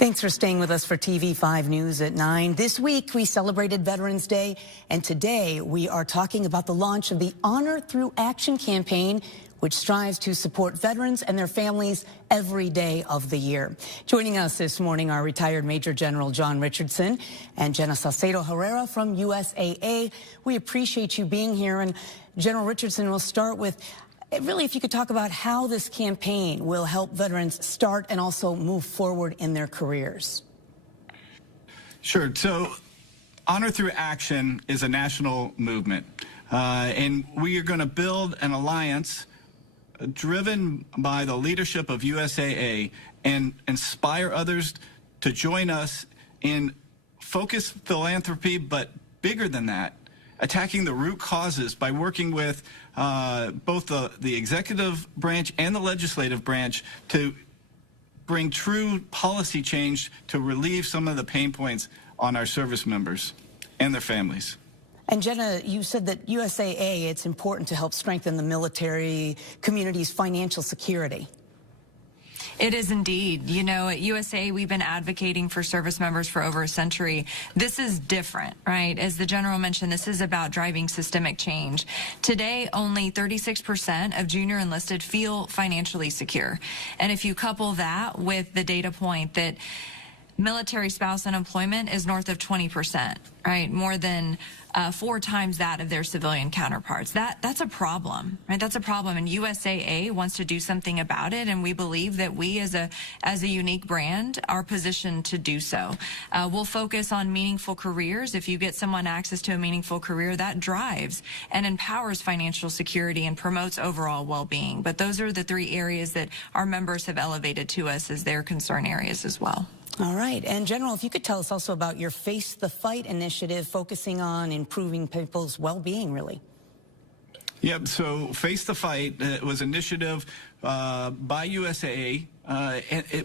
Thanks for staying with us for TV5 News at 9. This week, we celebrated Veterans Day, and today we are talking about the launch of the Honor Through Action campaign, which strives to support veterans and their families every day of the year. Joining us this morning are retired Major General John Richardson and Jenna Salcedo Herrera from USAA. We appreciate you being here. And General Richardson, we'll start with really, if you could talk about how this campaign will help veterans start and also move forward in their careers. Sure. So Honor Through Action is a national movement, and we are going to build an alliance driven by the leadership of USAA and inspire others to join us in focused philanthropy, but bigger than that, attacking the root causes by working with both the executive branch and the legislative branch to bring true policy change to relieve some of the pain points on our service members and their families. And Jenna, you said that USAA, it's important to help strengthen the military community's financial security. It is indeed. You know, at USA, we've been advocating for service members for over a century. This is different, right? As the General mentioned, this is about driving systemic change. Today, only 36% of junior enlisted feel financially secure. And if you couple that with the data point that military spouse unemployment is north of 20%, right? More than 4 times that of their civilian counterparts. That's a problem, right? That's a problem, and USAA wants to do something about it, and we believe that we as a unique brand are positioned to do so. We'll focus on meaningful careers. If you get someone access to a meaningful career, that drives and empowers financial security and promotes overall well-being. But those are the 3 areas that our members have elevated to us as their concern areas as well. All right. And General, if you could tell us also about your Face the Fight initiative, focusing on improving people's well-being, really. Yep. So Face the Fight was an initiative by USAA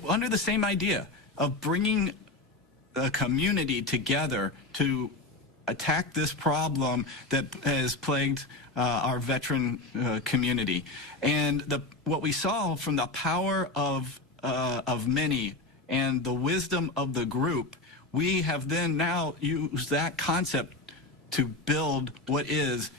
under the same idea of bringing a community together to attack this problem that has plagued our veteran community. And what we saw from the power of many and the wisdom of the group, we have then now used that concept to build what is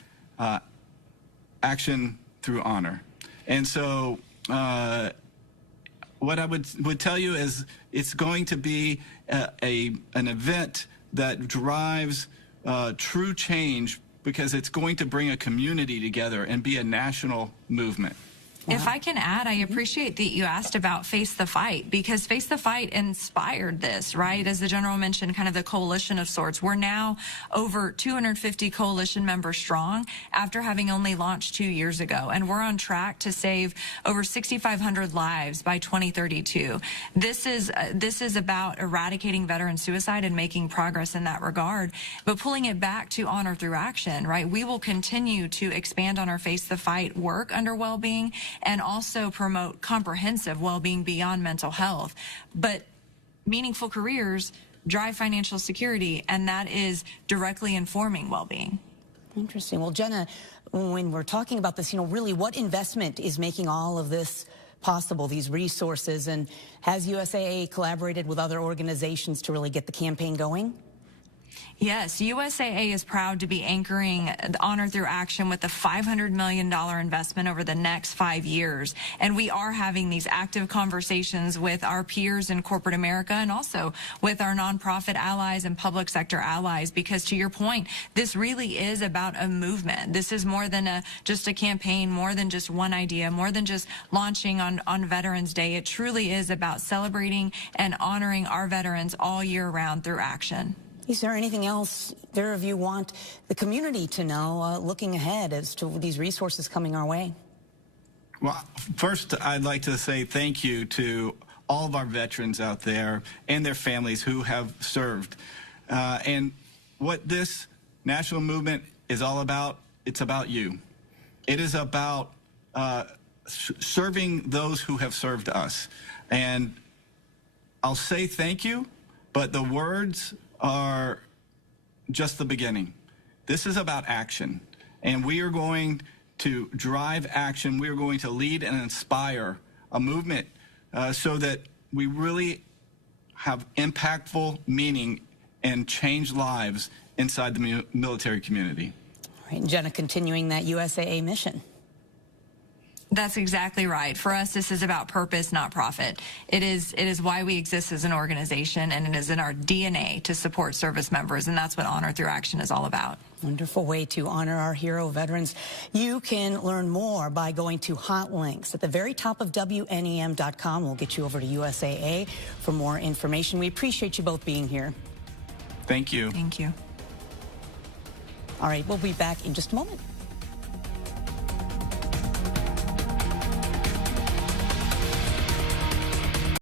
action through honor. And so what I would tell you is it's going to be an event that drives true change, because it's going to bring a community together and be a national movement. If I can add, I appreciate that you asked about Face the Fight, because Face the Fight inspired this, right? As the General mentioned, kind of the coalition of sorts. We're now over 250 coalition members strong after having only launched 2 years ago, and we're on track to save over 6,500 lives by 2032. This is about eradicating veteran suicide and making progress in that regard. But pulling it back to Honor Through Action, right? We will continue to expand on our Face the Fight work under well-being and also promote comprehensive well-being beyond mental health. But meaningful careers drive financial security, and that is directly informing well-being. Interesting. Well, Jenna, when we're talking about this, really what investment is making all of this possible, these resources, and has USAA collaborated with other organizations to really get the campaign going? Yes, USAA is proud to be anchoring Honor Through Action with a $500 million investment over the next 5 years. And we are having these active conversations with our peers in corporate America and also with our nonprofit allies and public sector allies, because to your point, this really is about a movement. This is more than just a campaign, more than just one idea, more than just launching on Veterans Day. It truly is about celebrating and honoring our veterans all year round through action. Is there anything else either of you want the community to know looking ahead as to these resources coming our way? Well, first, I'd like to say thank you to all of our veterans out there and their families who have served. And what this national movement is all about, it's about you. It is about serving those who have served us. And I'll say thank you, but the words are just the beginning. This is about action, and we are going to drive action. We are going to lead and inspire a movement so that we really have impactful meaning and change lives inside the military community. All right, and Jenna, continuing that USAA mission. That's exactly right. For us, this is about purpose, not profit. It is why we exist as an organization, and it is in our DNA to support service members, and that's what Honor Through Action is all about. Wonderful way to honor our hero veterans. You can learn more by going to hot links at the very top of WNEM.com. We'll get you over to USAA for more information. We appreciate you both being here. Thank you. Thank you. All right, we'll be back in just a moment.